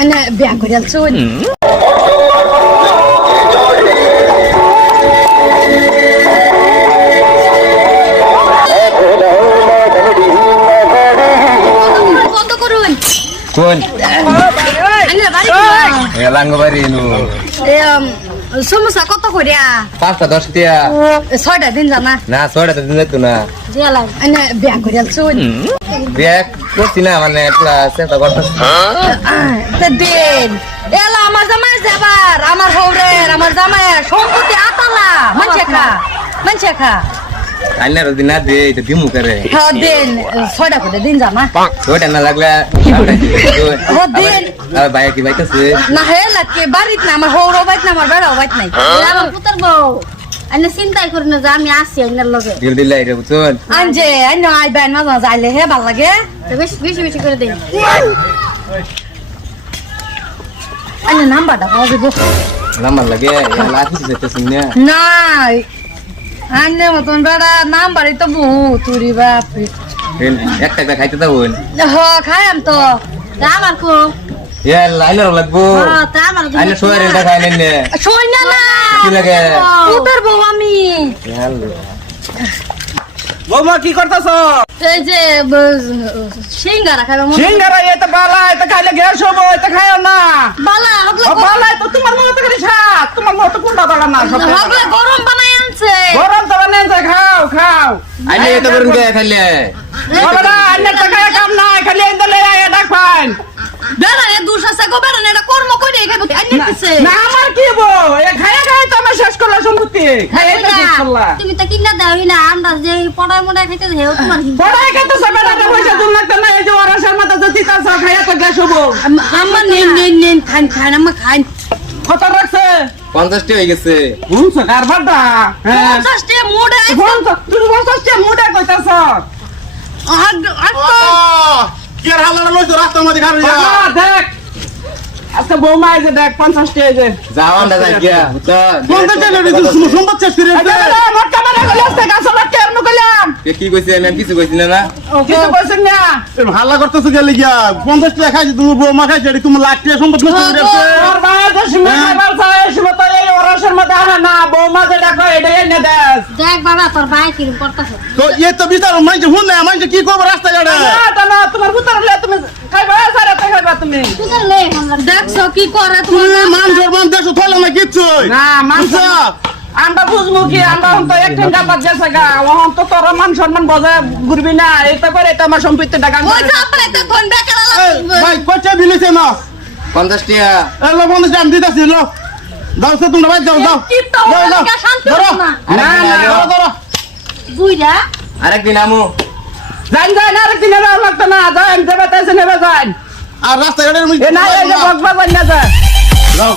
انا باكل السود কত করুন কোন انا বাড়ি এলাঙ্গ বাড়ি নু সমস্যা কত করিয়া 5-10 টিয়া 6টা দিন জানা না 6টা দিন যেত না জিয়ালাই انا باكل السود দেখ করছি না মানে একলা চেষ্টা করতেছি তে দিন এলা আমার জামাই যাবার আমার হৌরের আমার জামাই সম্পত্তি আতালা মানছে খা আইনার দিন না দে এটা দিমু করে হ্যাঁ দিন 6টা করে দিন জানা 6টা না লাগলা হ্যাঁ দিন আর ভাই কি বাইতেছে না হে লাগে বাড়িত না আমার হৌরও বাইত না আমার বেড়াও বাইত নাই আমার পুতার বউ আনে চিন্তাই করি না যে আমি আসি আইনার লগে দিল দিল রে বুঝুন আনজে আইন আই বাইন মাঝে মাঝে আইলে হে ভাল লাগে তো বেশি বেশি বেশি করে দেন আইনে নাম্বারটা পাওয়া যাবো নাম্বার লাগে লাঠি যেতেছ না না আইনে মতন বেড়া নাম্বারই তো বহু তুরি বাপরে এক টাকা খাইতে দাওন হ খাইম তো তা আমার কো এ লাইনার লাগবো তা আমার আইনা সোয়ারে দেখাই নেনে শোন না না কি লাগে উতার বউ আমি বৌমা কি করতেছ? এই যে সিঙ্গারা খাইবা মন সিঙ্গারা এটা বালা এটা খাইলে গ্যাস হবো এটা খাইও না বালা হগলে বালা তো তোমার মতো করে সাত তোমার মতো কোনটা বালা না সব হগলে গরম বানাই আনছে গরম তো বানাই যায় খাও খাও আইনা এটা করুন কে খাইলে বাবা আন্নে টাকা কাম নাই খালি এন্দলে আয়া ডাক পান বেড়া এ দুসা সাগো বেড়া এটা কর্ম কইরে খাইবো আইনে কিছে না আমার কি বো এ খায়া খায় তো আমি শেষ করলা সম্পত্তি খায়া তো শেষ করলা তুমি তো কিনা দাওই না আমরা যে পড়ায় মোড়ায় খাইতে হেও তোমার পড়াই খাইতে সবে টাকা পয়সা তুমি লাগতে না এই যে ওরাসের মাথা যদি তার খায়া তো গ্যাস হবো আম্মা নেন খান আম্মা খান কত রাখছে 50 টি হয়ে গেছে শুনছ কারবারটা হ্যাঁ 50 টা মোড়ে তুই 50 টা মুডা কইতাছ কি আর হালার লইছো রাস্তার মধ্যে খারাপ বাবা দেখ আচ্ছা বৌমা এই যে দেখ 50 টা এই যে যাওয়ান না যাই গিয়া বুঝছো বন্ধ চলে রে সম্পদ শেষ করে মোট ক্যামেরা গলে আসতে গাছ লাগতে আর নকলাম কি কইছে আমি কিছু কইছি না কিছু কইছেন না হাল্লা করতেছো গেলে গিয়া 50 টাকা খাইছি তুমি বৌমা খাইছি এটি তুমি লাখ টাকা সম্পদ নষ্ট করে দিয়েছে আর বাবা তো সিমে খাবার চাই সিমে তো এই ওরাসের মধ্যে আনা না বৌমা যেটা কয় এটাই এনে দেস দেখ বাবা তোর ভাই কিরম করতেছে তো এ তো বিচার মাইছে হুন না মাইছে কি করব রাস্তা গাড়ে না তোমার পুত্র হলে তুমি খাইবা সারা তো খাইবা তুমি তুই তো লে আমরা দেখছো কি করে তুমি মান সম্মান দেশো থলা না কিচ্ছু না মাংস আমরা বুঝবো কি আমরা তো একদিন গাবাদ গেছে গা ওহন তো তোর মান সম্মান বজায় ঘুরবি না এটা করে এটা আমার সম্পত্তি টাকা ওই খাপড়ে তো কোন বেকার ভাই কয়টা বিলেছে না 50 টিয়া এ লো 50 টাকা দিতাছি লো দাও তো তোমরা ভাই যাও যাও কি তো ওরা শান্তি ধরো না না না ধরো ধরো বুইরা আরেকদিন আমু যান আর কিনে লাগতো না যান যাবে তাইছে নেবে যান আর রাস্তা গাড়ির এ না এই যে বকবা বান্না যা যাও